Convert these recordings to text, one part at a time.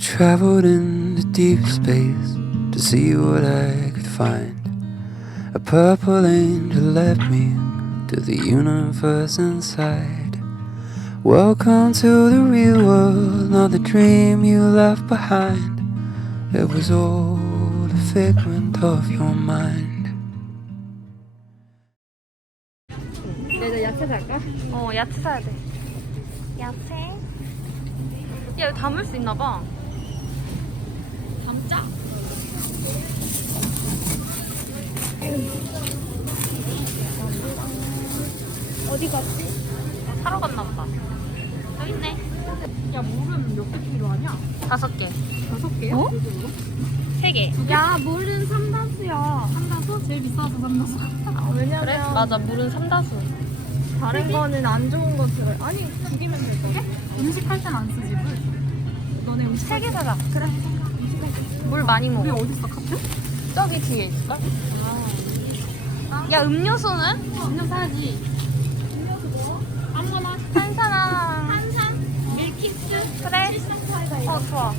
Traveled into deep space to see what I could find. A purple angel led me to the universe inside. Welcome to the real world, not the dream you left behind. It was all a figment of your mind. 내가 야채 살까? 야채 사야 돼. 야채? 야, 이거 담을 수 있나 봐. 담자. 어디 갔지? 사러 갔나 보다. 여기 있네. 야, 물은 몇 개 필요하냐? 5개. 5개요? 어? 3개. 야, 물은 3다수야. 3다수? 제일 비싸서 3다수. 왜냐면 그래? 맞아, 물은 3다수. 다른 거는 안 좋은 거 들어. 아니, 2개면 될 거야? 음식할 땐 안 쓰지, 물. 너네 음식 3개 사자. 그래. 물 많이 먹어. 우리 어딨어, 카페? 저기 뒤에 있을걸? 야, 음료수는? 음료 사야지. 음료수 뭐? 아무거나. 탄산아. 탄산? 밀키스? 그래? 73파이가 이거. 좋아.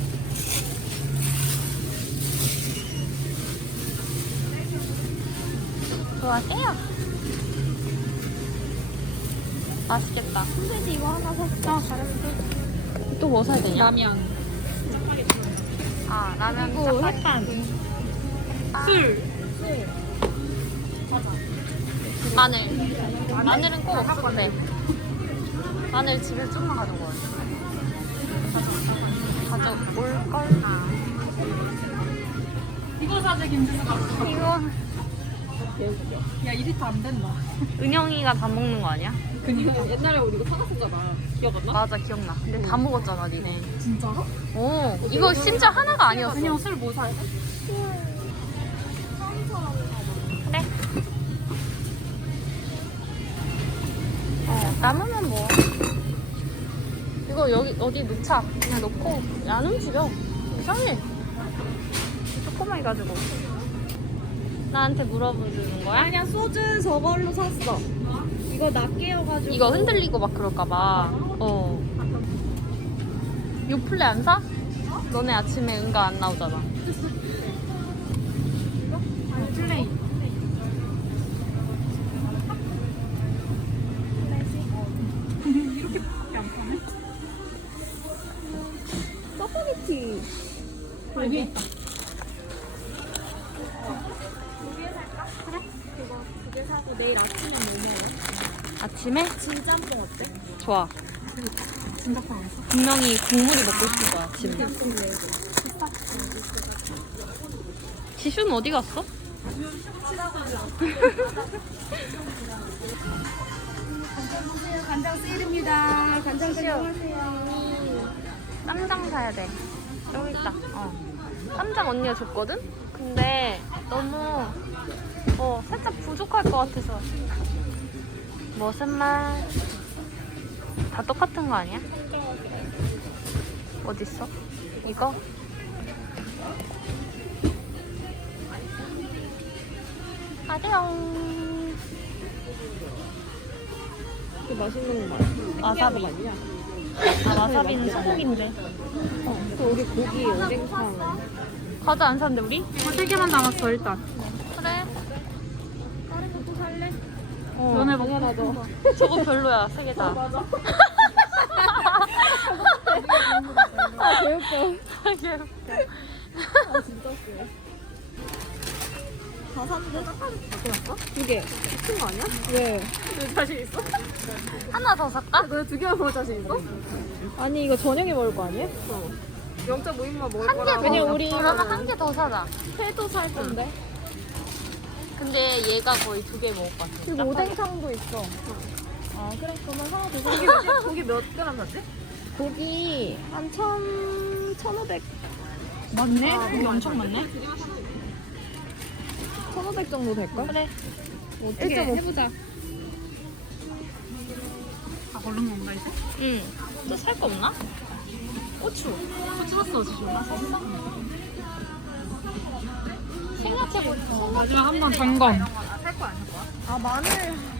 좋아하세요? 맛있겠다. 선생님 이거 하나 샀어. 잘했어. 또 뭐 사야 되냐? 라면. 아, 라면 그리고 짜파게티. 햇반. 아. 술. 마늘. 마늘은 꼭 없어도 돼. 마늘 집에 조금만 가져올 걸. 이거 사지, 김지수가. 이거 야, 2리터 안 된다. 은영이가 다 먹는 거 아니야? 그니까 옛날에 우리 이거 사갔었잖아. 기억 안 나? 맞아, 기억나. 근데 다 먹었잖아, 니네. 진짜로? 오, 이거 진짜 하나가 아니었어. 그냥 술 뭐 사야 돼? 그래. 남으면 뭐. 이거 여기 어디 놓자. 그냥 놓고 안 움직여. 이상해. 조그맣게 가지고. 나한테 물어보는 거야? 아니야, 소주 저걸로 샀어. 이거 낱개여가지고. 이거 흔들리고 막 그럴까봐. 요플레 안 사? 너네 아침에 응가 안 나오잖아. 플레이. 이렇게밖에 안 파네? 짜파게티. 여기 있다. 그거 2개 사고 내일 아침에 뭐 먹어? 아침에? 진짬뽕 어때? 좋아. 진짬뽕 안 사? 분명히 국물이 먹고 싶을 거야, 아침에. 지슈는 어디 갔어? 간장 세일입니다. 간장 가져가세요. 쌈장 사야 돼. 여기 있다. 쌈장 언니가 줬거든? 근데 너무 살짝 부족할 것 같아서. 무슨 맛? 다 똑같은 거 아니야? 어딨어? 이거? 아대용. 그 맛있는 거 말이야. 와사비. 아니야? 와사비는 소고기인데. 그 우리 고기 오뎅탕. 과자 안 샀는데 우리? 3개만 남았어 일단. 그래. 다른 것도 살래? 너네 당연하죠. 저거 별로야. 3개 다. 맞아. 아 개웃겨. 귀여워. 아 진짜 웃겨. 다 샀는데 짜파게티 다 끊었어? 2개. 미친 거 아니야? 왜? 왜 자신 있어? 하나 더 살까? 너 2개만 먹을 자신 있어? 아니 이거 저녁에 먹을 거 아니야? 0.5인만 먹을 한 개 거라고. 더. 왜냐면 우리 그러면 한 개 더 사자. 회도 살 건데. 근데 얘가 거의 2개 먹을 것 같아. 그리고 오뎅탕도 있어. 아 그래? 그러면 하나 더 사. 고기 몇 그램 샀지? 고기 한 1,500. 맞네? 고기 엄청 많네? 1,500 정도 될걸? 그래. 어떻게 해보자. 아, 얼른 온다 이제? 응. 또 살 거 없나? 고추. 고추 샀어, 지금. 아, 샀어? 생야채 고추. 마지막 한 번 점검. 거 아닐 거야? 아 마늘.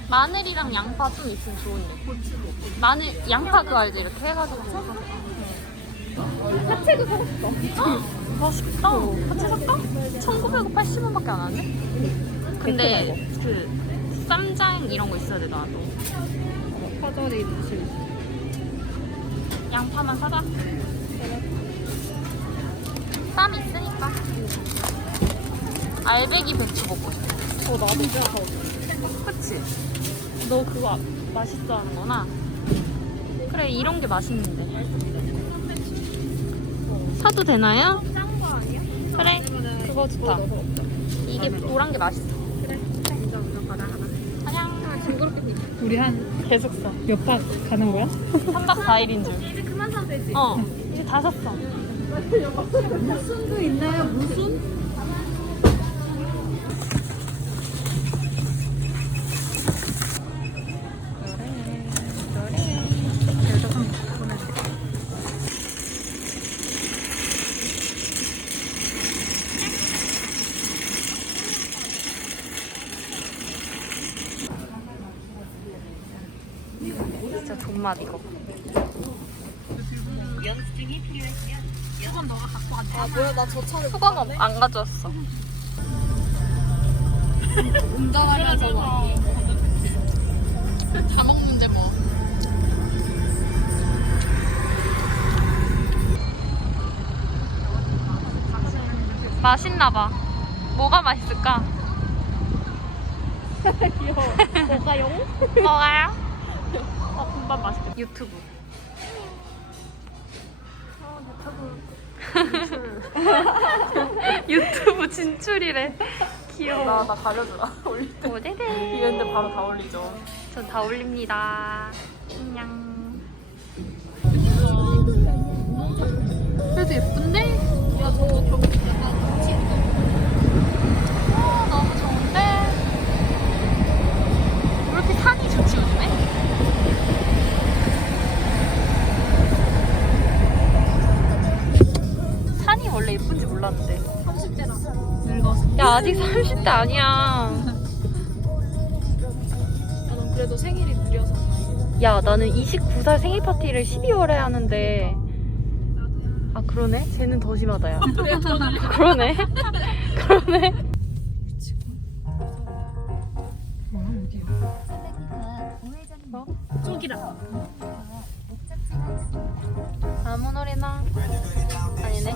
마늘이랑 양파 좀 있으면 좋은데. 마늘, 양파 그거 알지? 이렇게 해가지고. 파채도 사왔어. 맛있다. 같이 살까? 1,980원밖에 안 하네? 근데 그 쌈장 이런 거 있어야 돼, 나도. 파절이 무실. 양파만 사자. 쌈 있으니까. 알배기 배추 먹고 싶어. 나도 그냥 사. 그치? 너 그거 맛있어 하는구나. 그래, 이런 게 맛있는데. 사도 되나요? 짠거 아니야? 그래, 그거 좋다. 이게 노란 게 맛있어. 먼저 가자 하나. 그냥 징그럽게 보이네. 우리 한 계속 써. 몇 박 가는 거야? 3박 4일인 줄. 이제 그만 사면 되지. 이제 다 샀어. 무슨도 있나요? 무슨? 진짜 존맛 이거. 아 뭐야 나 저 차를 수건 안 가져왔어. 운전하면서 막. 다 먹는데 뭐. 맛있나 봐. 뭐가 맛있을까? 귀여워. 뭐가요? 뭐가요? 군밥 맛있겠다. 유튜브. 유튜브 진출이래. 귀여워. 나 가려주라. 올릴 때. 오데데. 이랬는데 바로 다 올리죠. 전 다 올립니다. 안녕. 그래도 예쁜데? 야 저 경치 약간 경치. 너무 좋은데? 왜 이렇게 산이 좋지 요즘에? 산이 원래 예쁜지 몰랐는데. 30대라. 늙어서. 야 아직 30대 아니야. 넌 그래도 생일이 느려서. 야 나는 29살 생일 파티를 12월에 하는데. 아 그러네? 쟤는 더 심하다 야. 그러네. 그러네. 쪽이라. 아무 노래나. 아니네.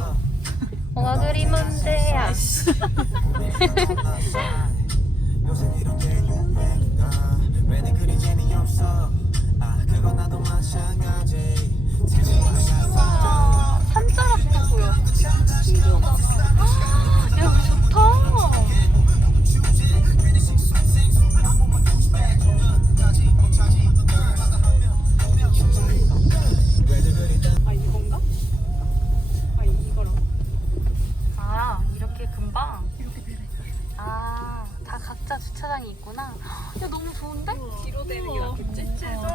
뭐가 그리 문제야. 우와, 산자락도 보여. 야, 여기 좋다. 아 이건가? 아 이거랑. 아, 이렇게 금방? 아, 다 각자 주차장이 있구나. 야, 너무 좋은데? 뒤로 되는 게 낫겠지? 야,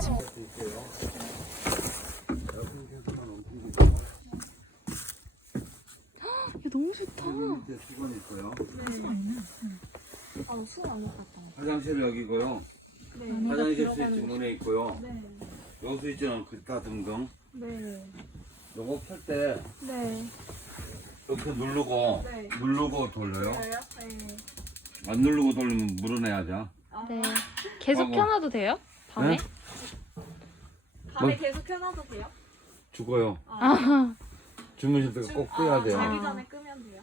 너무 좋다. 밑에 수건 있고요. 아 수건 안 갖다. 화장실 여기고요. 네. 화장실 스위치 문에 있고요. 네. 요 스위치는 기타 등등. 네. 요거 켤 때 네. 이렇게 누르고 네. 누르고 돌려요. 저요? 네. 안 누르고 돌리면 물어내야죠. 네. 계속 하고. 켜놔도 돼요? 밤에? 네? 밤에 뭐? 계속 켜놔도 돼요? 죽어요. 아, 주무실 때 꼭 끄야 돼요. 자기 전에 끄면 돼요.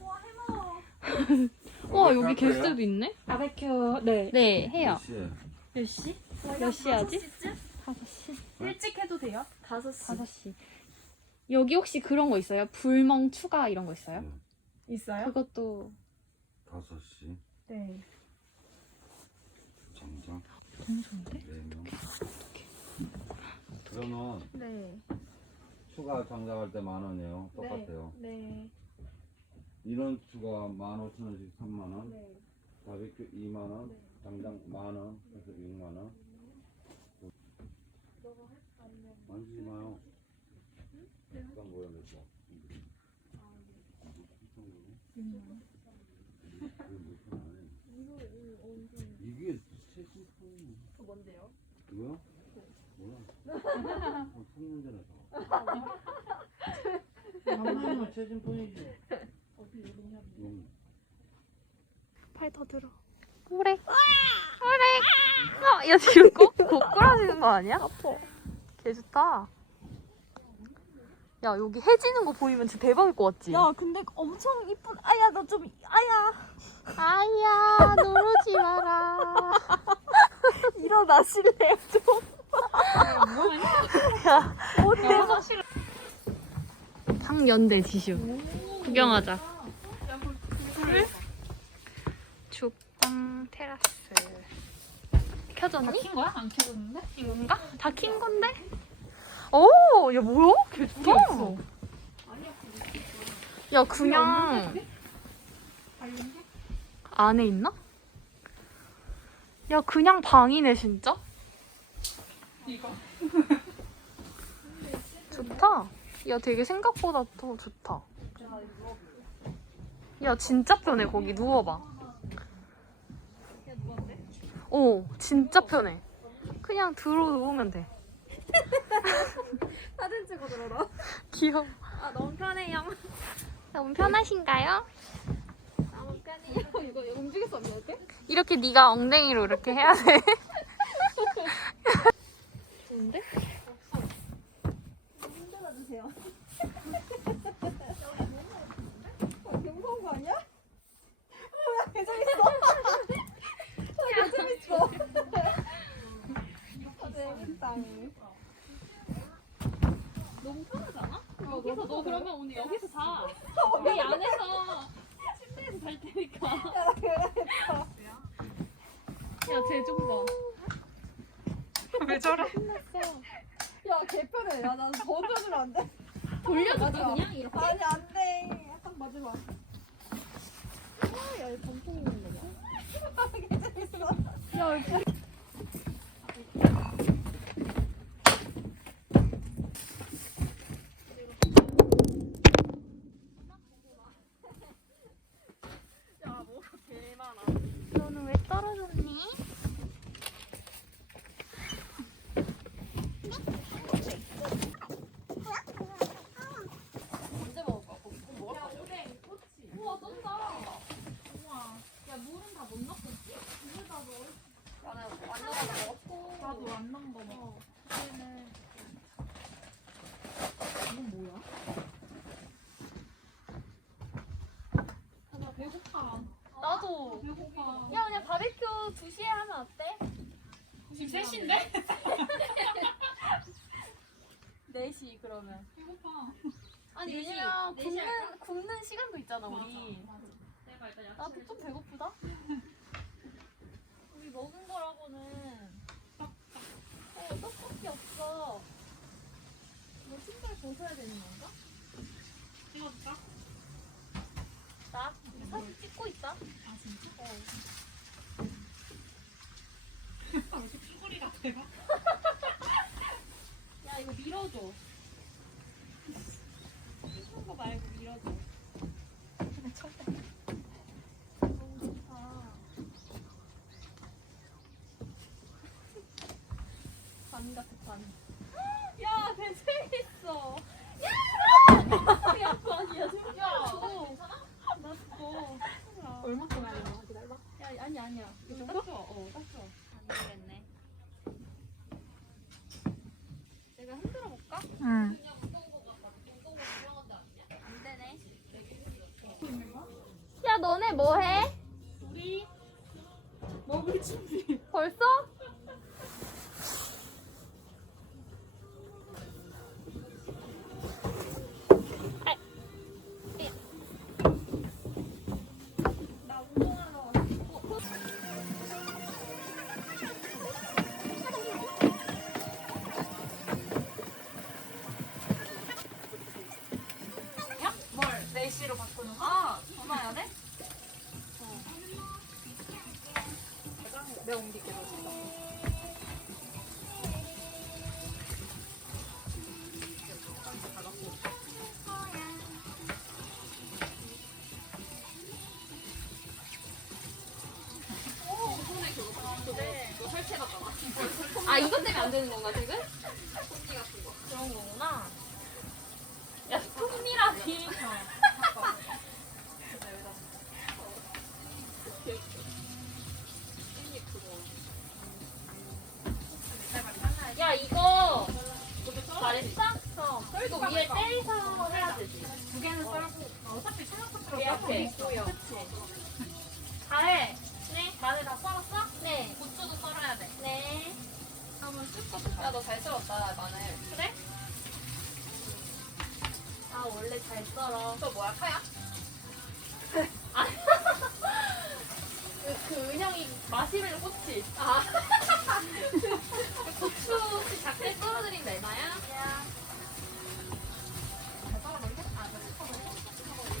와 해먹어. 와, 여기 게스트도 있네? 바베큐 네. 네, 해요. 몇 시에? 몇 시? 몇 시에 하지? 5시쯤? 5시. 일찍 해도 돼요? 5시. 5시. 여기 혹시 그런 거 있어요? 불멍 추가 이런 거 있어요? 있어요? 그것도 5시. 네. 장장. 너무 좋은데? 4명. 그러면 네. 추가 장장할 때 10,000원이에요. 똑같아요. 네. 인원 추가 15,000원씩 3만원. 네. 바베큐 2만원. 네. 장장 10,000원. 그래서 6만원. 만지지 마요. 일단 뭐야 냈어. 이거? 뭐야? 3년 전에 한번만 최진 뿐이지. 팔 더 들어. 그래. 그래. 야 지금 꼬꾸라지는 거 아니야? 아파. 개 좋다. 야 여기 해지는 거 보이면 진짜 대박일 것 같지? 야 근데 엄청 이쁜. 아야 너 좀 아야. 아야 누르지 마라. 일어나실래요 좀? 어때? 상연대 지슈. 구경하자. 죽당 테라스. 켜졌니? 킨 거야? 안 켜졌는데? 이건가? 다 킨 건데? 오, 야 뭐야? 개 좋다. 야 그냥 안에 있나? 야 그냥 방이네 진짜. 이거. 좋다. 야 되게 생각보다 더 좋다. 야 진짜 편해. 거기 누워봐. 오 진짜 편해. 그냥 들어 누우면 돼. 사진 찍어 들어라. 귀여워. 아 너무 편해요. 너무 편하신가요? 너무 편해요. 이거 움직일 수 없냐 이렇게? 이렇게 네가 엉덩이로 이렇게 해야 돼. 좋은데? 흔들어 주세요. 무서운 거 아니야? 개 재밌어. 개 재밌어. 재밌다. 너무 편하지 않아? 여기서 너 그러면 오늘 여기서 자. 우리 안에서 침대에서 잘 테니까. 야 그래서. 야쟤 좀 봐. 왜 저래? 야 개편해. 야나 던져주면 안 돼? 돌려줄까 맞아. 그냥 이렇게? 아니 안 돼. 한 맞아봐. 야 이거 전통 있는 거야. 개 재밌어. 야 이거. 너는 왜 떨어졌니? 언제 먹을 거야? 고기 꼭 먹을 거야? 우와 쩐다. 우와. 야 물은 다 못 넣었지? 물다 넣어. 나는 안 넣어서 먹었고. 나도 안 넣은 거 먹어. 그때는 이건 뭐야? 나 배고파. 나도. 배고파. 야 그냥 바베큐 2시에 하면 어때? 지금 3시인데? 4시 그러면. 배고파. 아니 네 시, 왜냐면 4시 할까? 굽는 시간도 있잖아 우리. 내가 일단 나도 야채를 좀 배고프다. 우리 먹은 거라고는 떡볶이 없어. 너 신발 벗어야 되는 건가? 찍어줄까? 나 우리 사진 찍고 있다. 아 진짜? 왜 이렇게 쭈구리 같아? 야 이거 밀어줘. 이런 거 말고 밀어줘. 너무 좋다. 반 같아 반. 야 대생했어. 야 반이야 진짜. 나 죽어. 얼마큼 하는 거야? 기다려봐. 야 아니야. 이거 딱 좋아. 딱 좋아. 안 되겠네. 내가 흔들어 볼까? 응. 안 되네. 야 너네 뭐 해? 우리 먹을 준비. 벌써? 뭘 4시로 바꾸는 거? 아, 전화해야 돼? 내가 옮길게 너 진짜. 그래. 너 설치해봤잖아. 아 이것 때문에 안 되는 건가 지금? 그런 거구나. 야 풍미라니. 야 이거 말했어? 이거 위에 때리서 해야 되지. 두 개는 썰고 어차피 청양고추로 썰고 있고요. 그치? 잘해. 네. 마늘 다 썰었어? 네. 고추도 썰어야 돼. 네. 한번 쓸거 야 너 잘 썰었다 마늘. 그래? 아 원래 잘 썰어. 저 뭐야 카야? 아. 그 은영이 마시멜로 꼬치. 아. 고추 혹시 작게 썰어드린 얼마야? 야. 잘 썰어놓게? 아,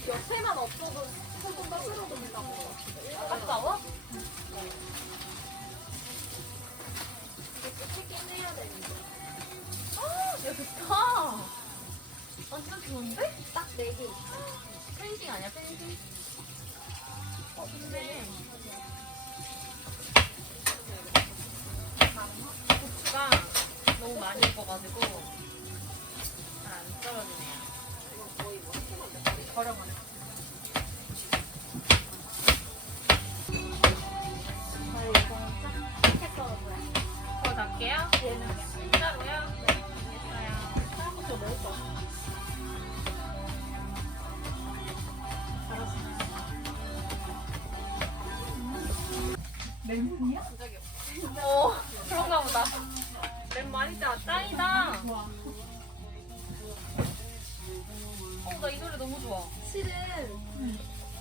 저 옆에만 없어도 조금 더 썰어놓는다고. 아까워? 이게 끝이긴 해야 되는데. 야, 좋다. 완전 좋은데? 딱 4개. 펜싱 아니야, 펜싱? 근데. 고추가 너무 많이 익어가지고 잘 안 썰어지네요. 이거 거의 뭐 버려버려. 저희 이거는 쫙 썰어줘요. 더 작게요? 얘는 진짜로요? 네, 알겠어요. 사람부터 먹을 거 없어. 잘하시네요. 멘붕이야? 진작이 없어. 그런가 보다. 램 많이 짜. 짱이다. 나 이 노래 너무 좋아. 실은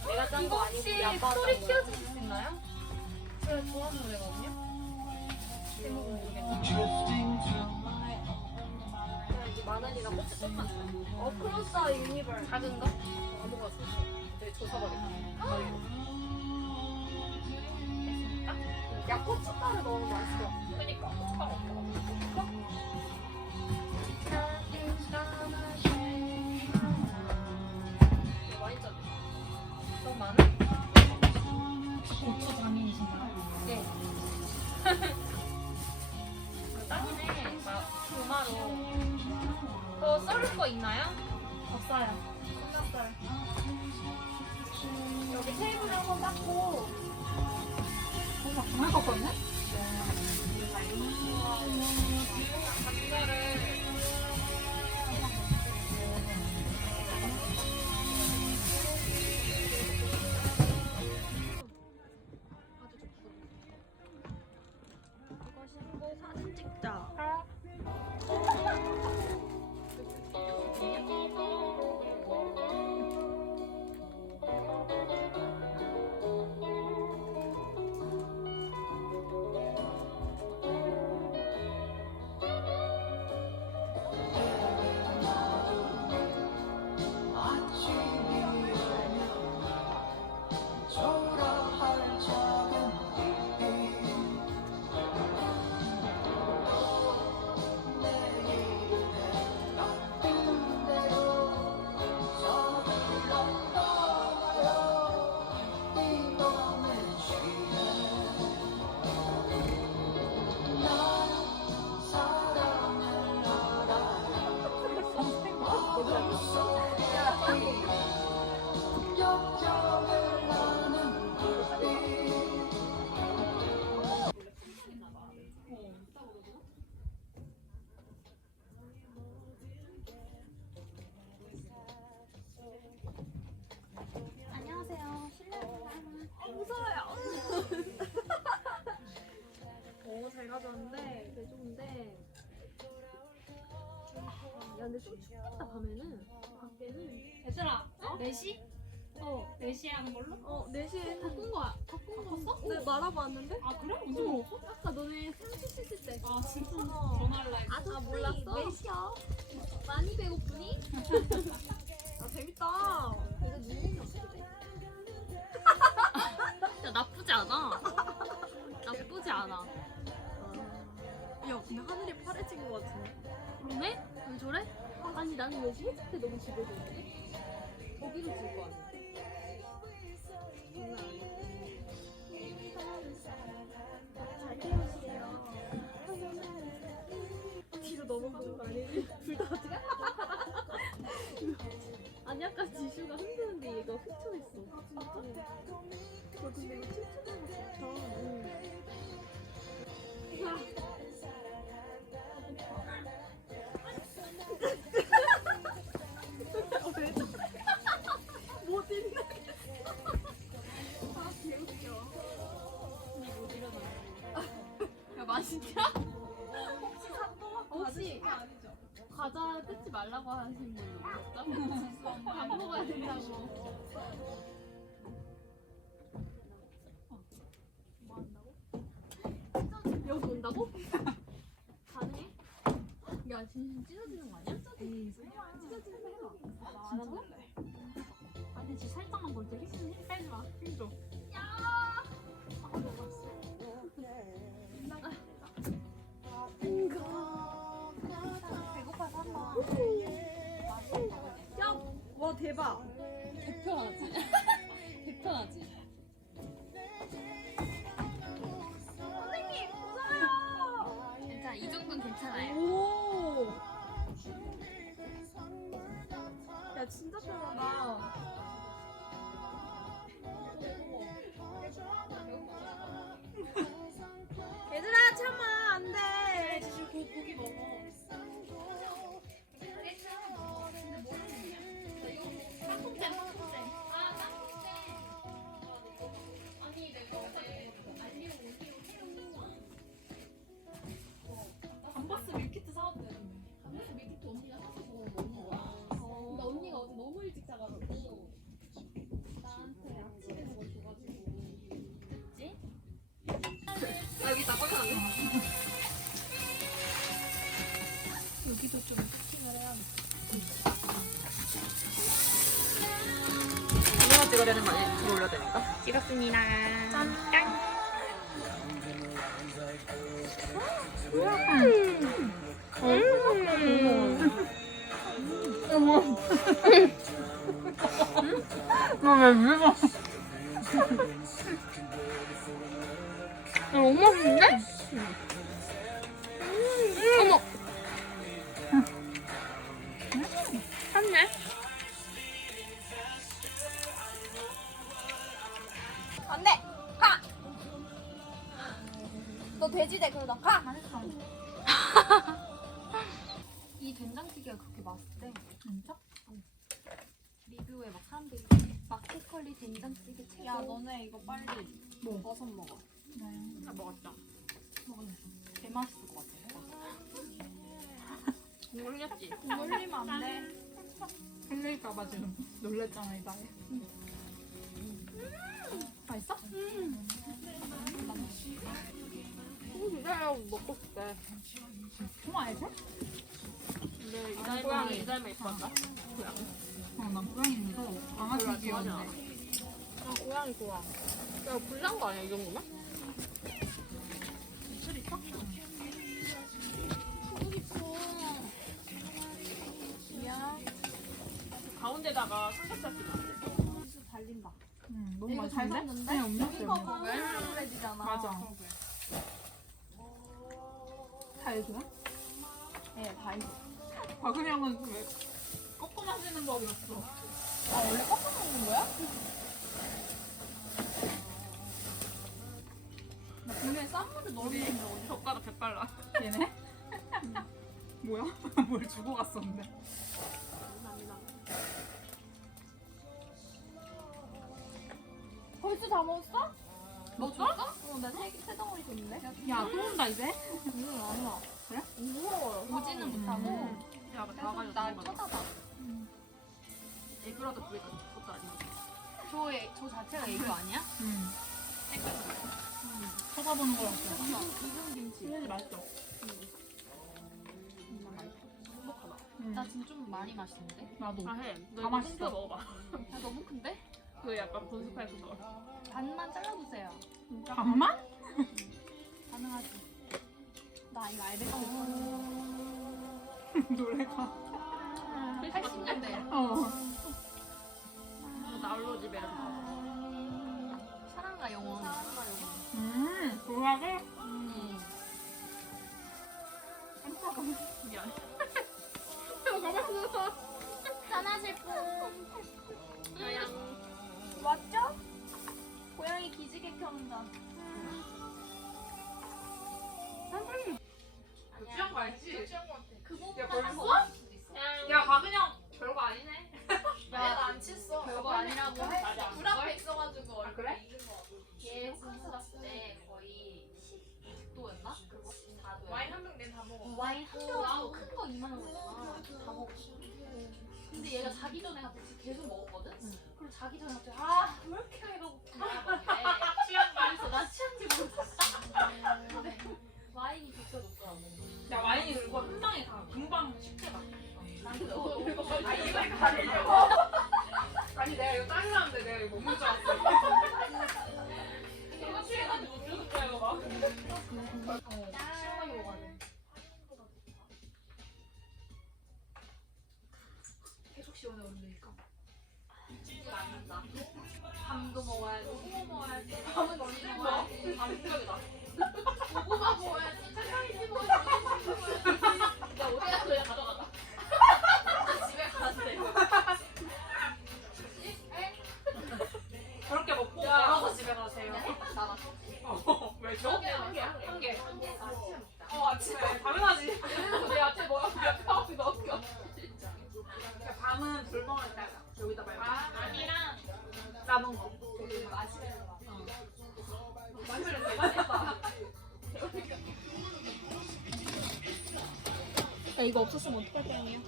내가 짠 거 아니고 혹시 스토리 키워주실 수 있나요? 제가 좋아하는 노래거든요. 제목은 모르겠는데. 이게 마늘이랑 고추 조금만 줘. 크로스 유니버스. 작은 거? 아무거나 줘. 저기 조사버릴게. 가위로. 됐습니까? 야 고춧가루 너무 맛있어. 그니까 고춧가루 없어. 많이 짜네. 너무 많아? 고추 장인이신가요? 네. 딱이네. 막 도마로. 더 썰을 거 있나요? 없어요. 끝났어요. 여기 테이블 한번 닦고. 정말 정말 꺾었네? 감자를 이거 신고 사진 찍자. 안녕하세요. 실례합니다. 무서워요. 오, 잘 가져왔는데 되게 좋은데. 야, 근데 좀 춥겠다 밤에는. 밖에는. 얘들아 4시? 4시에 하는 걸로? 4시에 바꾼 거야. 바꿨어? 네, 말하고 왔는데? 아 그래? 언제 먹었어? 아까 너네 30시 쓸 때. 아 진짜? 전화할라 했어. 아, 몰랐어? 4시야? 많이 배고프니? 아, 재밌다. 이거 누구냐, 근데? 야, 나쁘지 않아. 나쁘지 않아. 야, 근데 하늘이 파래진 거 같은데? 그러네? 왜 저래? 아니, 나는 여기 해질 때 너무 집에 좋은데? 거기로 질 거 아니야? 장난 아니야. 잘 아 진짜? 혹시 과자 뜯지 말라고 하신 분 누구였죠? 안 먹어야 된다고. 뭐 한다고? 여기 온다고? 가능해? 야 진심 찢어지는 거 아니야? 에이 찢어지는 거 해봐. 안 할래. 아니 진짜 살짝만 먼저 힘 빼지 마. 힘 줘. 야. 배고파서 한번. 야, 와 대박. 개편하지. 개편하지. 선생님, 고마워요. 괜찮아, 이 정도는 괜찮아요. 오. 야, 진짜 편하다. 얘들아, 참아, 안 돼. 지금 고기 먹어. 감바스 밀키트 사왔대. 감바스 밀키트 언니가 사서 먹는 거야. 근데 언니가 어제 너무 일찍 자가지고 나한테 아침에 그걸 줘가지고. 그치? 아 여기 다 꺼내놨네. 여기도 좀 세팅을 해야겠다. 이거만 찍어야 되는 거 아니야? 이거 올려야 되니까? 찍었습니다. 짠. 너무 맛있는데? 어머. 한네. 안 돼! 가! 너 돼지돼 그러다 가! 이 된장찌개가 그렇게 맛있대. 진짜? 리뷰에 막 사람들이 마켓컬리 된장찌개 최고. 야 너네 이거 빨리 뭐? 버섯 먹어. 나 먹었다. 먹을래. 개 맛있을 것 같아. 국물 흘렸지? 국물 흘리면 안 돼. 흘릴까봐 지금 놀랬잖아, 이다혜. 맛있어? 기다려 먹고 싶대. 좋아해서? 근데 이달매 이뻤다. 난 고양이 무서워. 강아지 귀여운데. 아 고양이 좋아. 야 불난 거 아니야 이 정도면? 술 있어? 가운데다가 삼겹살 찌면 달린다. 너무 이거 잘 맛있는데? 샀는데? 그냥 음료수 이거 먹어. 거울레지잖아. 맞아. 다 해줘요? 네, 다 있어. 박은영은 왜 꺾어 마시는 법이 없어. 아, 원래 꺾어 먹는 거야? 나 분명히 쌈무를 넣었는데 어디 젓가락 개빨라. 얘네? 뭐야? 뭘 주고 갔었는데. 벌써 다 먹었어? 너 줬어? 나 세 덩어리 줬는데? 야, 또 온다 이제? 아니야. 그래? 무서워요. 오지는 못하고. 야, 다 계속 가지고 날 먹는 거야. 쳐다봐. 애교라도 부리다 그것도 아니고. 저 자체가 애교 아니야? 응. 쳐다보는 거 같아. 무슨 김치? 진짜 맛있어. 행복하다. 응. 나 지금 좀 많이 맛있는데? 나도. 아 해. 다 너 이거 맛있어. 혼자 먹어봐. 아, 너무 큰데? 그 약간 분수파에서 그거. 반만 잘라주세요. 반만? 가능하지. 나 이거 알베르 노래가. 80년대. 어. 나홀로 집에 사랑과 영원. 좋아해? 미안. 짠하실 분. 맞죠? 고양이 기지개 켜온다. 취한 거 알지? 그 부분 야 벌써? 야 박은영 별거 아니네. 나안 쳤어. 별거 아니라고 해. 맞아. 불 앞에 있어가지고. 아 그래? 얘 홈스 갔을 때 거의 10도였나? 그거? 2만 원이잖아. 다 먹었어. 근데 얘가 자기 전에 갑자기 계속 먹었거든? 그럼 자기 전에 갑자기 왜 이렇게 배가 고프냐 그래서 나 취한지 모르겠어. 근데 와인이 진짜 높더라고. 야 와인이 그리고 한 방에 가. 금방 쉽게 가. 나한테 너무 배가 아 이걸 가리려고. 아니 내가 이거 잘랐는데 내가 이거 먹는 줄 알았어. 이거 취해가지고 못 주는 거야 이거 막. 시원하게 먹어야 돼. 계속 시원해 오르니까. 안 된다. 밤도 먹어야지. 고구마 먹어야지. 밤은 언제 먹어야지. 아 생각이다. 고구마 먹어야지. 차가이 먹어야지. 야 어디 가서 그냥 가져가자. 나 집에 가는데. 그렇게 먹고 야. 나가서 집에 가세요. 나가. 왜죠? 한 개. 아침에 먹자. 아침에 당연하지. 내 야채 먹어. 야채 넣을게. 밤은 불 먹을 때 여기다 말고. 아니랑 남은 거. 그 마시멜로. 마시멜로 대박이다. 야 이거 없었으면 어떡할 뻔이야.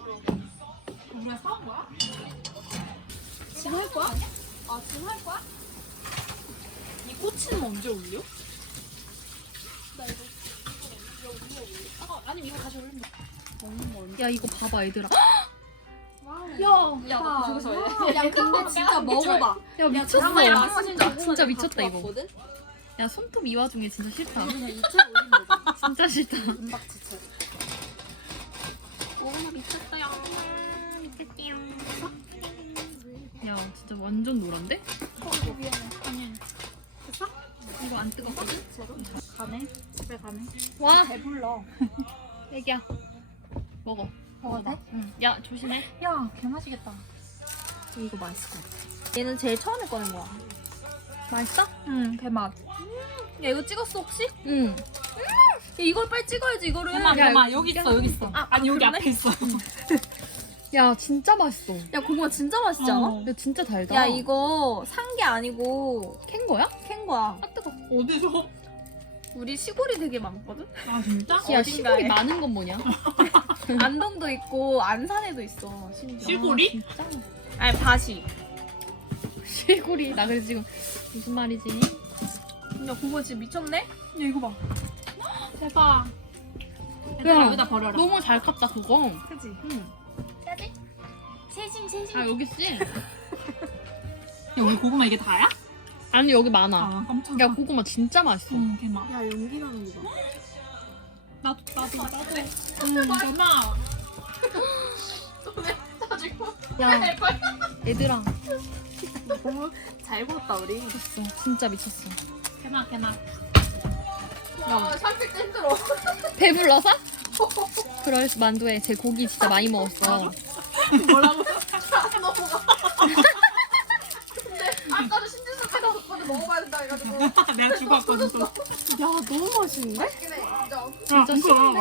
우리가 사온 거야? 지금 할 거야? 아 지금 할 거야? 이 꼬치는 언제 올려? 아니면 이거 다시 올리면 야 이거 봐봐 얘들아. 야, 나 저기서 야, 근데 진짜 먹어봐. 야 미쳤어. 정말 야, 맛있는 진짜 미쳤다 이거. 거든? 야 손톱 이 와중에 진짜 싫다. 그냥 2차 올리면 되잖아. 진짜 싫다. 은박지처럼. 야 진짜 완전 노란데? 됐어? 이거 안 뜨겁거든? 가네. 집에 가네. 와 배불러. 애기야 먹어. 먹어도 돼? 응. 야 조심해. 야, 개 맛있겠다. 이거 맛있을 것 같아. 얘는 제일 처음에 꺼낸 거야. 맛있어? 응, 개 맛. 야, 이거 찍었어, 혹시? 응. 야, 이걸 빨리 찍어야지, 이거를. 야, 여기 있어 여기 있어. 아니, 여기 앞에 있어. 야 진짜 맛있어. 야, 고구마 진짜 맛있지 않아? 야 진짜 달다. 야, 이거 산 게 아니고 캔 거야? 캔 거야. 아 뜨거. 어디서? 우리 시골이 되게 많거든? 아 진짜? 야 어딘가에. 시골이 많은 건 뭐냐? 안동도 있고, 안산에도 있어, 심지어. 시골이? 진짜? 아니, 다시. 시골이 나 그래서 지금 무슨 말이지? 야, 고구마 진짜 미쳤네? 야 이거 봐. 대박. 얘들아 여기다 버려라. 너무 잘 컸다 그거. 그치? 응. 짜지? 세심. 아 여기 씨. 야 우리 고구마 이게 다야? 아니 여기 많아. 아 깜짝이야. 야 고구마 진짜 맛있어. 응 개맛. 야, 연기 나는 거 봐. 나도. 개맛. 야 얘들아 너무 잘 구웠다, 우리. 진짜 미쳤어. 개맛. 야, 샴페 땡들어. 배불러서? 그럴 만두에 제 고기 진짜 많이 먹었어. 뭐라고? 아까도 신진수 빼다 줬거든, 먹어봐야 된다 해가지고. 내가 주고 왔거든 또. 야, 너무 맛있는데? 진짜 싫어.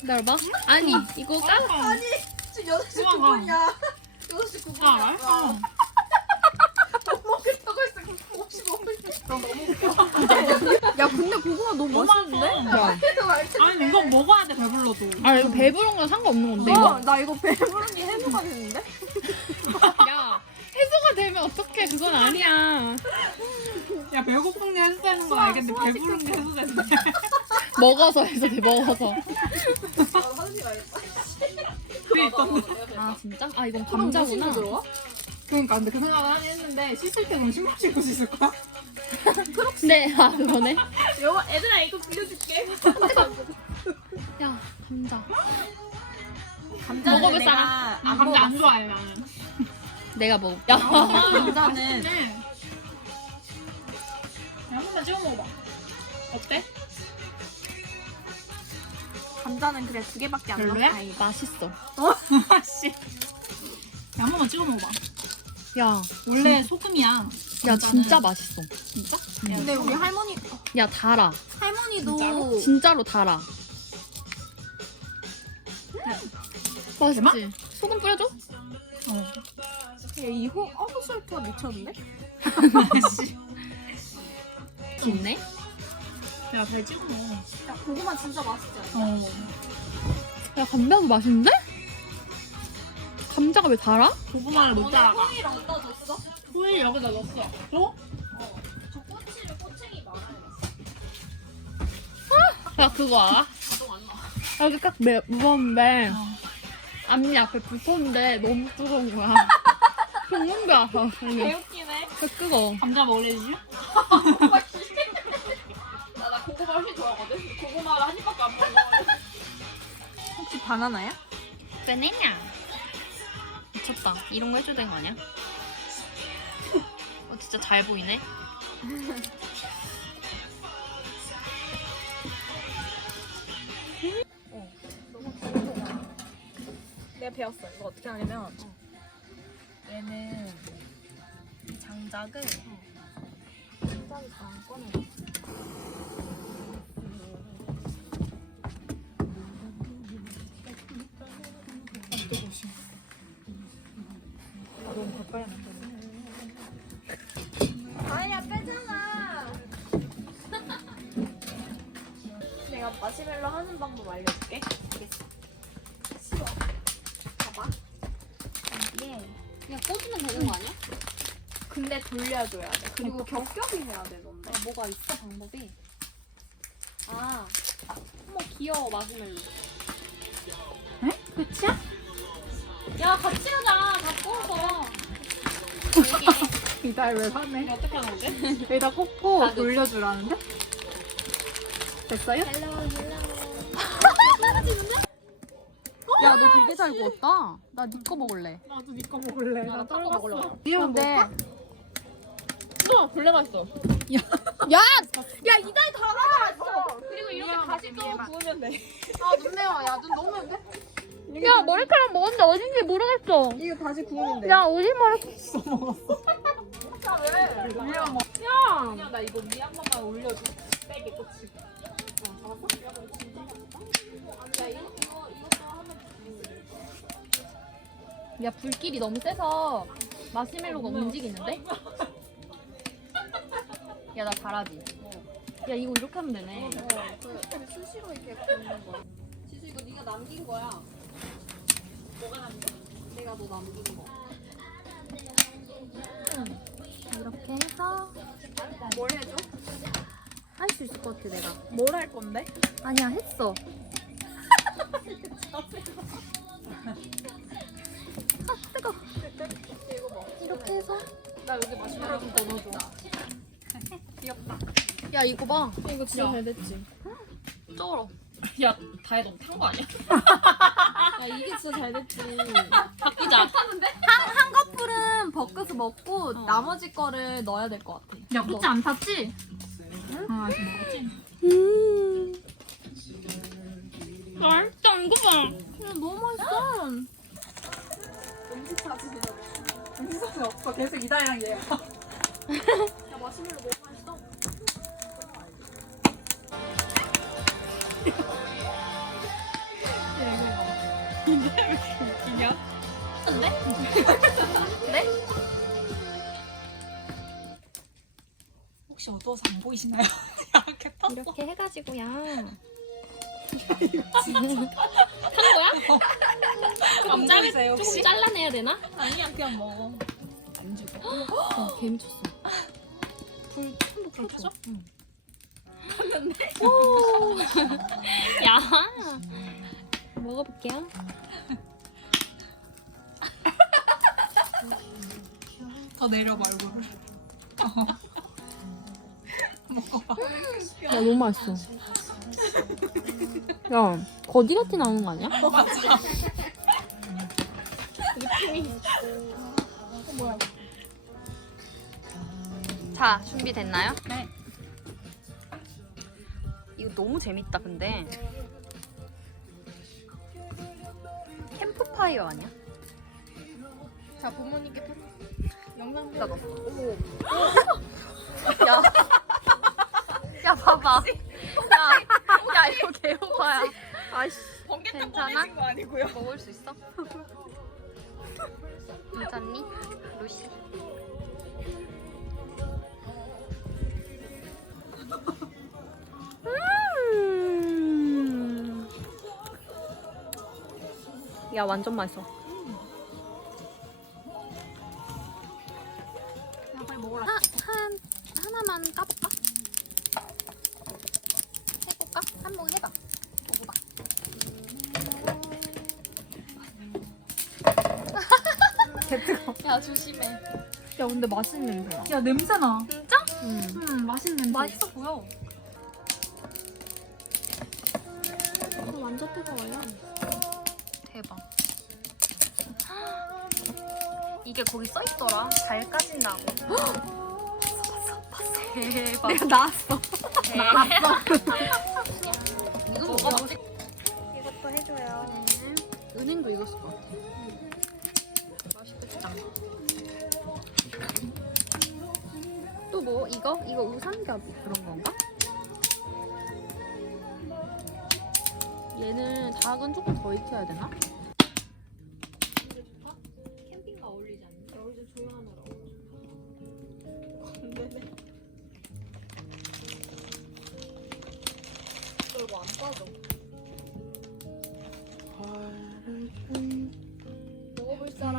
기다려봐. 아니 이거 까. 지금 6시 우와. 9분이야. 6시 9분이야. 아 맛있어. 못 먹겠다고 했어. 혹시 먹을게. 야, 근데 고구마 너무 맛있는데? 야. 아니 이거 먹어야 돼 배불러도. 아 이거 배부른 건 상관없는 건데 이거? 나 이거 배부르니 해소가 됐는데? 야 해소가 되면 어떡해 그건 아니야. 야 배고픈 게 해소되는 건 알겠는데 배부른 게 해소되는데. 먹어서 해소돼 먹어서. 그게 있던데. 아 진짜? 아 이건 감자구나. 들어와? 그러니까 근데 그 생각을 하긴 했는데 씻을 때 그럼 신발 신고 씻을 거야? 네, 아 그러네. 여보, 애들아 이거 빌려줄게. 야 감자. 감자는 먹어볼 내가 사람? 안 감자 안 먹어봤어. 좋아해 나는. 내가 먹어. 야 감자는 네. 한 번만 찍어 먹어봐. 어때? 감자는 그래 2개밖에 안 넣어. 별로야? 다행이다. 맛있어. 아씨. 한 번만 찍어 먹어봐. 야, 원래 소금이야. 야 감자는. 진짜 맛있어. 진짜? 근데 우리 야 달아. 할머니도 진짜로? 진짜로 달아. 맛있지? 대박? 소금 뿌려줘? 어. 이호 허브솔트가 미쳤는데? 아씨. 깊네? 야, 잘 찍어 먹어. 야, 고구마 진짜 맛있지 않아? 어. 야, 감자도 맛있는데? 감자가 왜 달아? 고구마를 못 따라가. 호일 어디다 줬어? 호일 여기다 넣었어. 줘? 저 꼬치를 꼬챙이 말아요. 야, 그거 알아? 여기 딱 무거운데 앞니 앞에 붙었는데 너무 뜨거운 거야. 죽는 줄 알아. 개웃기네. 그 뜨거워. 감자 먹을래지? 나 고구마 훨씬 좋아하거든. 고구마를 한 입밖에 안 먹어. 혹시 바나나야? 빼내냐? 미쳤다. 이런 거 해줘야 되는 거 아니야? 진짜 잘 보이네. 내가 배웠어. 이거 어떻게 하냐면 얘는 이 장작을 장작이 다 꺼내. 너무 가까이 안 돼. 아니야 빼잖아. 내가 마시멜로 하는 방법 알려줄게. 알겠어. 싫어. 봐봐. 이게 그냥 꽂으면 되는 거 아니야? 근데 돌려줘야 돼. 그리고 겹겹이 해야 돼, 넌데. 뭐가 있어 방법이? 아, 어머 귀여워 마시멜로. 끝이야? 야 같이 하자. 다 구워서. 이달 왜 화내? 이거 어떻게 하는 건데? 여기다 꽂고 돌려주라는데? 됐어요? 야, 너 되게 잘 구웠다. 나 네 거 먹을래. 나도 니꺼 먹을래. 나 딴거 먹으려고. 근데 너 원래 맛있어. 야! 야 이달 다 나왔어. 그리고 이렇게 다시 또 구우면 돼. 아 눈매워. 야눈 너무 안 돼? 야, 머리카락 먹었는데 어딘지 모르겠어. 이거 다시 구우면 돼. 야, 어디 머리? 야, 나 이거 위에 한 번만 올려줘. 세게 꼬치. 야, 불길이 너무 세서 마시멜로가 움직이는데? 야, 나 잘하지? 야, 이거 이렇게 하면 되네. 수시로 이렇게 구우는 거. 지수 이거 네가 남긴 거야. 뭐가 남겨? 내가 너 남긴 거. 이렇게 해서 뭘 해줘? 할 수 있을 것 같아, 내가. 뭘 할 건데? 아니야, 했어. 이렇게 해서. 나 여기 마시멜로 좀 더 넣어줘. 야, 이거 봐. 이거 진짜 잘 됐지. 쩔어. 야, 다해 너무 탄 거 아니야? 아 이게 진짜 잘 됐지. 바꾸자. 한 커플은 버끝을 먹고 나머지 거를 넣어야 될 것 같아. 야, 그치 안 탔지? 맛있다, 이거 봐. 너무 맛있어. 음식 사진이 음식 사진 없어. 계속 이달이랑 얘야. 야 마시멜로 너무 맛있어. 혹시 어두워서 안 보이시나요? 이렇게 떴어. 이렇게 해가지고야. 안 보이세요 조금 혹시? 잘라내야 되나? 아니야, 그냥 먹어. 안 주고. 개 미쳤어. 불 한번 켜줘. 응. 야, 먹어볼게요. 더 내려봐, 얼굴을. 야, 너무 맛있어. 야, 거지같이 나오는 거 아니야? 자, 준비됐나요? 네. 이거 너무 재밌다, 근데. 캠프파이어 아니야? 자 부모님께 영상 나 넣었어. 야. 야, 봐봐. 야, 이거 개오바야. 아이씨. 번개탕 괜찮아? 꺼내신 거 아니고요? 먹을 수 있어? 괜찮니? 루시. 야 완전 맛있어. 야 빨리 먹어라. 하나만 까볼까? 해볼까? 한번 해봐. 먹어봐. 야 조심해. 야 근데 맛있는 냄새야. 야 냄새나. 진짜? 맛있는 냄새. 맛있어 보여. 완전 뜨거워요. 대박. 이게 거기 써 있더라. 잘 까진다고. 대박. 내가 나왔어. 이거 먹어봐. 이것도 해줘요. 은행도 이거 쓸 것 같아. 맛있겠다. 또 뭐 이거 우산겹 그런 건가? 얘는 닭은 조금 더 익혀야 되나? 캠핑가 어울리지 않니? 여기 좀 조용하느라고. 이거 안 빠져. 먹어볼 사람.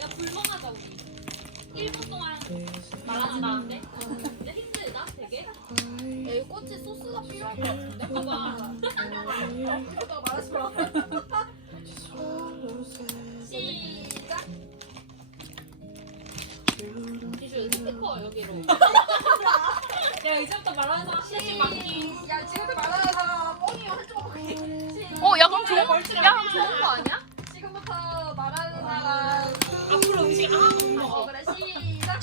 야 불멍하자 우리. 1분 동안 말하지 마는데. 근데 힘들다 되게. 야 이 꼬치 소스가 필요할 것 같은데? 봐봐. 말하지 마. 시작. 지수 스피커 여기로. 야 이제부터 말하는 사람 시작 막기. 야 지금부터 말하는 사람 뻥이요 해줘. 야 그럼 좋은 거 아니야? 지금부터 말하는 사람 앞으로 음식 하나도 못 먹어. 그래 시작.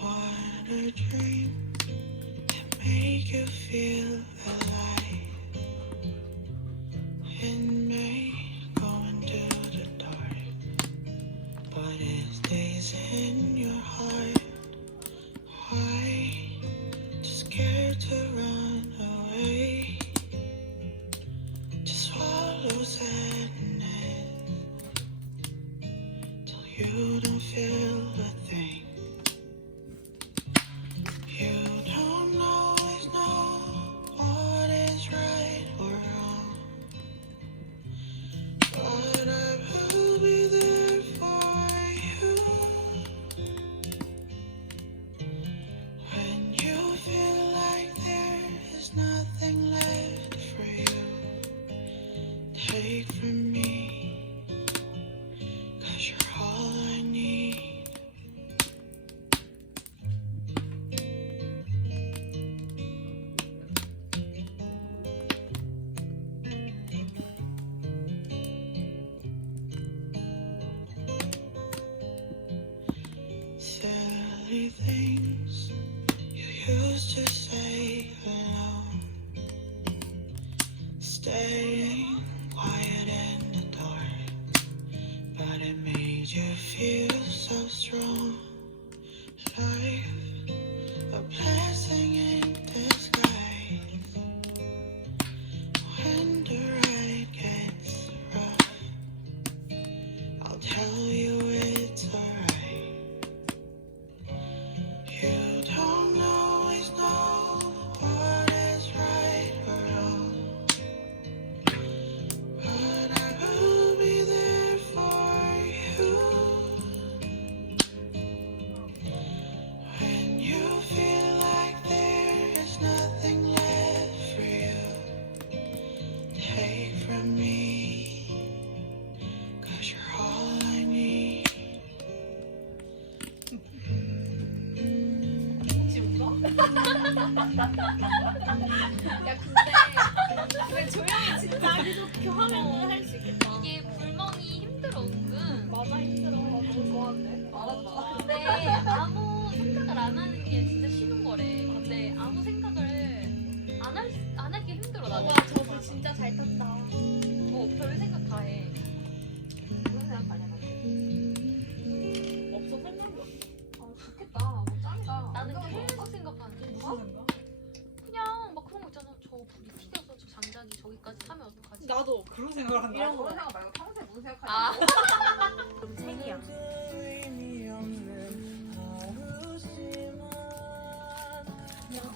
What a dream to make you feel alive. In May, going to the dark, but it stays in your heart. Why? Too scared to run away. Just swallow sadness till you don't feel a thing. You don't always know what is right or wrong, but I will be there for you when you feel like there is nothing left for you. Take from me, 'cause you're all I need. Silly things you used to say alone, staying quiet in the dark, but it made you feel so strong. Life, a blessing in disguise. When the ride gets rough, I'll tell you it's alright. You don't always know what is right or wrong, but I will be there for you when you feel like there is nothing left for you. Take from me, 'cause you're all I need. 왜 조용히 진짜 이렇게 하면 할 수 있겠다. 이게 불멍이 힘들어 은근. 맞아 힘들어. 너무 좋아하는데. 말하지 마. 근데 아무 생각을 안 하는 게 진짜 쉬운 거래. 근데 아무 생각을 안 할 게 힘들어 나는. 와 저도 진짜 잘 탔다. 별 생각 다 해. 그런 생각 많이 하는데. 없어 설명도. 좋겠다. 뭐 짱이다. 나는 이거 계속 생각하는데. 무슨 생각? 그냥 막 그런 거 있잖아. 저 불이 튀겨서 저 그런 생각을 한다. 이런 거. 그런 생각 말고 평소에 무슨 생각하냐고. 좀 책이야.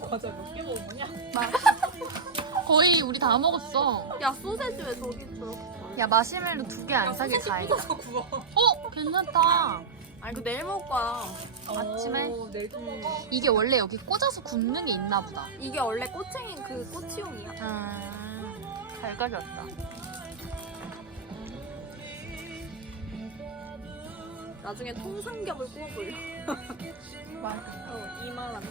과자 몇 개 먹은 거냐? 거의 우리 다 먹었어. 야 소세지 왜 저기 저렇게 써? 야 마시멜로 2개 안 사길 다행이다. 구워. 괜찮다. 아니 그 내일 먹을 거야. 아침에? 내일 이게 원래 여기 꽂아서 굽는 게 있나 보다. 이게 원래 꼬챙이 그 꼬치용이야. 갈갈이었다. 나중에 통삼겹을 구워보려. 이만한.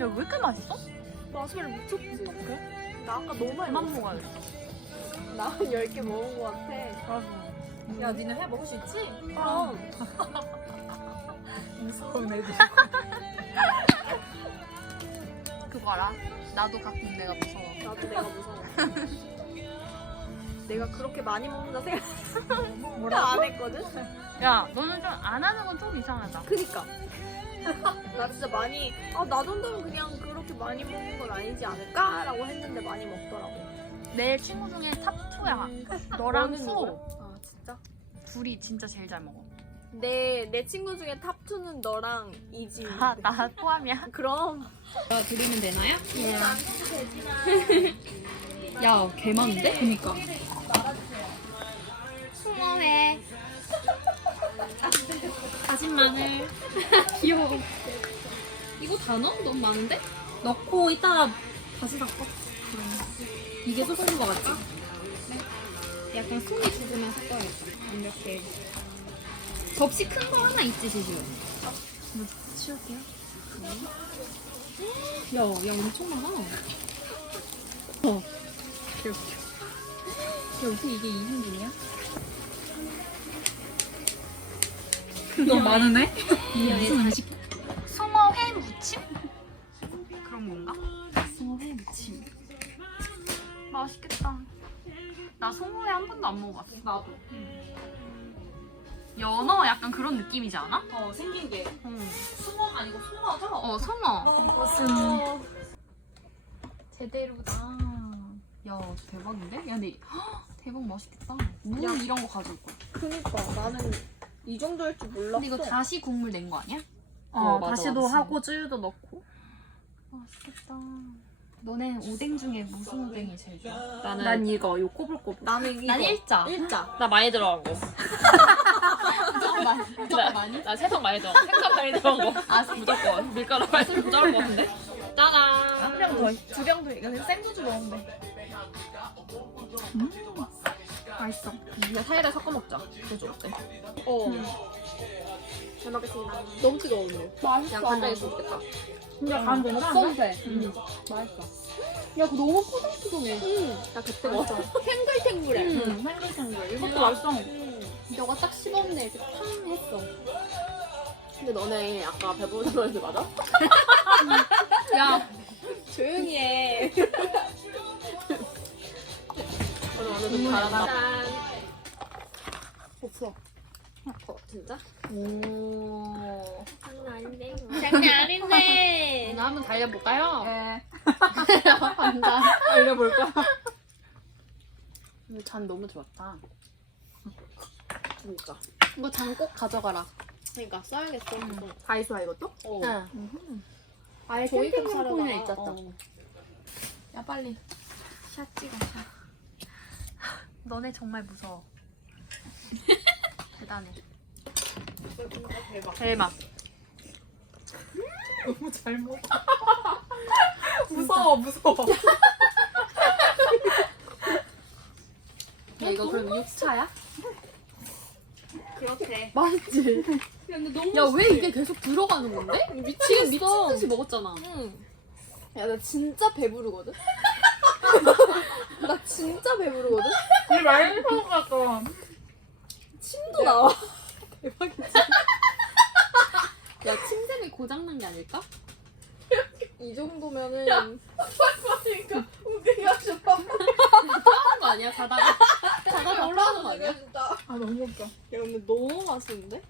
야 왜 이렇게 맛있어? 마시멜로 미쳤지? 어떡해? 나 아까 너무 많이 그만 먹었어. 먹어야겠다. 나 한 10개 먹은 거 같아. 야 니네 회 먹을 수 있지? 그럼. 무서운 애들. 그거 알아? 나도 가끔 내가 무서워. 나도 내가 무서워. 내가 그렇게 많이 먹는다 생각 안 했거든? 야 너는 좀 안 하는 건 좀 이상하다. 그니까. 나 진짜 많이, 나 정도면 그냥 그렇게 많이 먹는 건 아니지 않을까? 라고 했는데 많이 먹더라고. 내 친구 중에 탑2야. 너랑 너는 수. 누구야? 아, 진짜? 둘이 진짜 제일 잘 먹어. 내 친구 중에 탑2는 너랑 이지. 나 포함이야? 그럼. 드리면 되나요? 야, 개 많은데? 그니까. 숭어회. 다진 마늘. 귀여워. 이거 다 넣어? 너무 많은데? 넣고 이따 다시 섞어. 이게 소스인 거 같지? 네. 약간 손이 죽으면 섞어야겠다. 이렇게. 접시 큰 거 하나 있지, 지금? 뭐 치울게요. 야, 엄청 많아. 귀엽죠. 야, 어떻게 이게 2인분이야? 너무 많으네? 숭어회 무침? 그런 건가? 숭어회 무침. 맛있겠다. 나 숭어회 한 번도 안 먹어봤어. 나도. 연어 약간 그런 느낌이지 않아? 생긴 게 응. 숭어가 아니고 숭어죠? 숭어. 무슨 제대로다. 야, 대박인데? 야, 근데 대박 맛있겠다. 무 야. 이런 거 가져올 거야. 그니까. 나는 이 정도일 줄 몰랐어. 근데 이거 다시 국물 낸 거 아니야? 맞아, 다시도 맞아. 하고 쯔유도 넣고. 맛있겠다. 너네 오뎅 중에 무슨 오뎅이 제일 좋아? 난 이거 요 꼬불꼬불. 나는 이거. 난 일자. 일자. 나 많이 들어간 거. 무조건 많이? 나 세상 많이 들어간 거. 생선 많이 들어간 거. 아, 무조건. 밀가루 말씀 모자랄 것 같은데? 짜잔. 한 병 더, 두 병 더. 이거 생소주 먹으면 돼. 맛있어. 이거 사이다 섞어 먹자. 그거 어때? 잘 먹겠습니다. 너무 뜨거운데. 그냥 간장에 쏘겠다. 근데 간 괜찮은데? 돼. 맛있어. 야, 그거 너무 포동포동해. 나 그때 먹었어. 탱글탱글해. 탱글탱글. 이것도 맛있어. 너가 딱 씹었네. 이렇게 팡 했어. 근데 너네 아까 배부르다고 했는데 맞아? 야, 조용히 해. 오늘 좀 잘한다. 짠. 없어. 진짜? 오. 장난 아닌데. 장난 아닌데. 오늘 한번 달려볼까요? 네. 간다. 달려볼까? 근데 잔 너무 좋았다. 진짜. 이거 잔 꼭 가져가라. 그러니까 써야겠어. 다이소야 이것도? 응. 아예 종이컵 캠핑 사려다가. 사려다가. 있었다. 야, 빨리. 샷 찍어, 샷. 너네 정말 무서워. 대단해. 대박. 대박. 너무 잘 먹어. 무서워. 야, 이거 그럼 6차야? 그렇대. 맛있지? 근데 너무 야, 왜 이게 계속 들어가는 건데? 지금 미친 듯이 먹었잖아. 야, 나 진짜 배부르거든? 나 진짜 배부르거든? 왜 많이 먹었어? 침도 나와. 야, 침샘이 고장난 게 아닐까? 이 정도면은. 그러니까 웃기가 좀. 하는 거 아니야? 자다가 올라가는 거 아니야? 진짜. 아 너무 웃겨. 야, 근데 너무 맛있는데?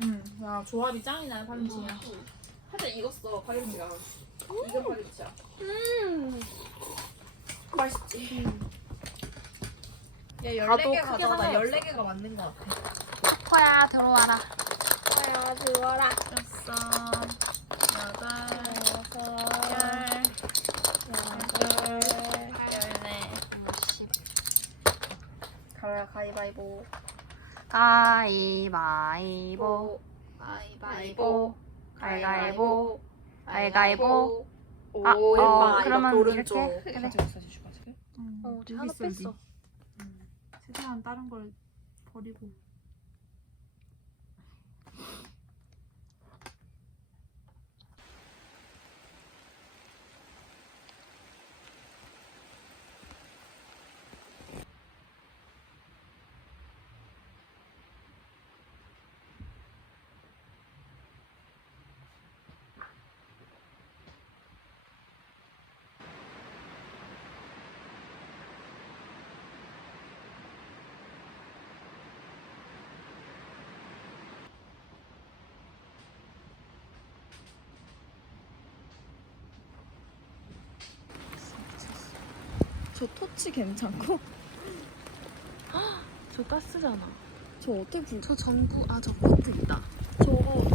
야 조합이 짱이네 파김치야. 살짝 익었어 파김치가. 이거 파김치야. 맛있지. 야, 가도 14개 크게 가져와. 나 상관없어. 14개가 맞는 것 같아. 코야 들어와라. 아야, 들어와라. 6, 8, 10. 가위바위보. 가위바위보. 가위바위보. 가위바위보. 가위바위보. 오, 아, 예뻐. 그러면 오른쪽. 이렇게? 그래. 하나 뺐어. 최대한 다른 걸 버리고. 저 토치 괜찮고? 저 가스잖아. 저 어떻게 불? 저 전구 저 버튼 있다. 저거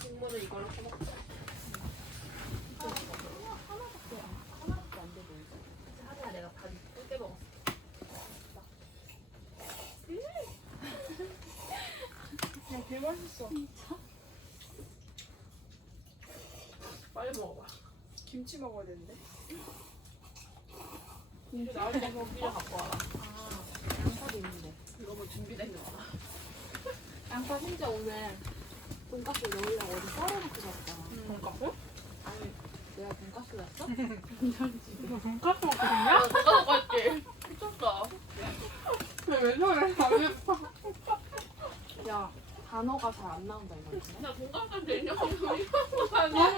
국물을 이걸로 해먹자. 하나밖에 안 되고 하루야 내가 반 꿀게 먹었어. 야, 개 맛있어. 빨리 먹어봐. 김치 먹어야 되는데. 김치 나올 때 고기를 갖고 와라. 양파도 있는데. 이거 뭐 준비된 거 알아? 양파 진짜 오늘 돈가스 넣으려고 어디 썰어놓고 샀잖아. 돈까스? 아니 내가 돈가스 샀어? 이거 돈까스 먹거든요? 돈까스 먹었지. 미쳤다. 왜 저래? 알겠어. 야 단어가 잘 안 나온다 이거지. 나 돈까스 되냐고. 너무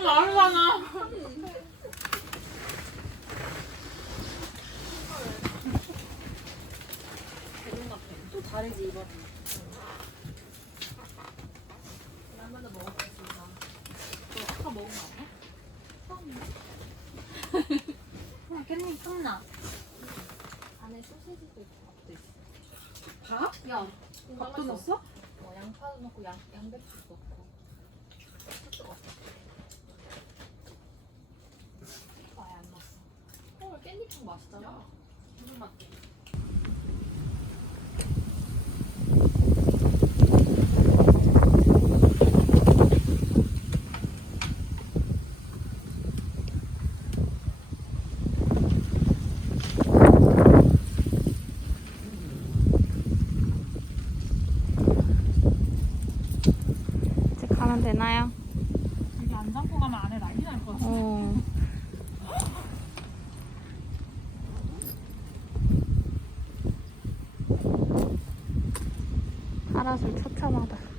다르잖아. 또 다르지 이번에. 한번 더 먹어보겠습니다. 너 아까 먹은 거 아니야? 깻잎 탐나. 안에 소시지도 있고 밥도 있어. 밥? 야, 밥도 넣었어? 양파도 넣고 양배추도 넣고. 쑥쑥 없어. 아예 안 넣었어. 깻잎 좀 맛있잖아. 이제 가면 되나요? 여기 안 잠고 가면 안에 난리 날 것 같아. 파라솔 처참하다.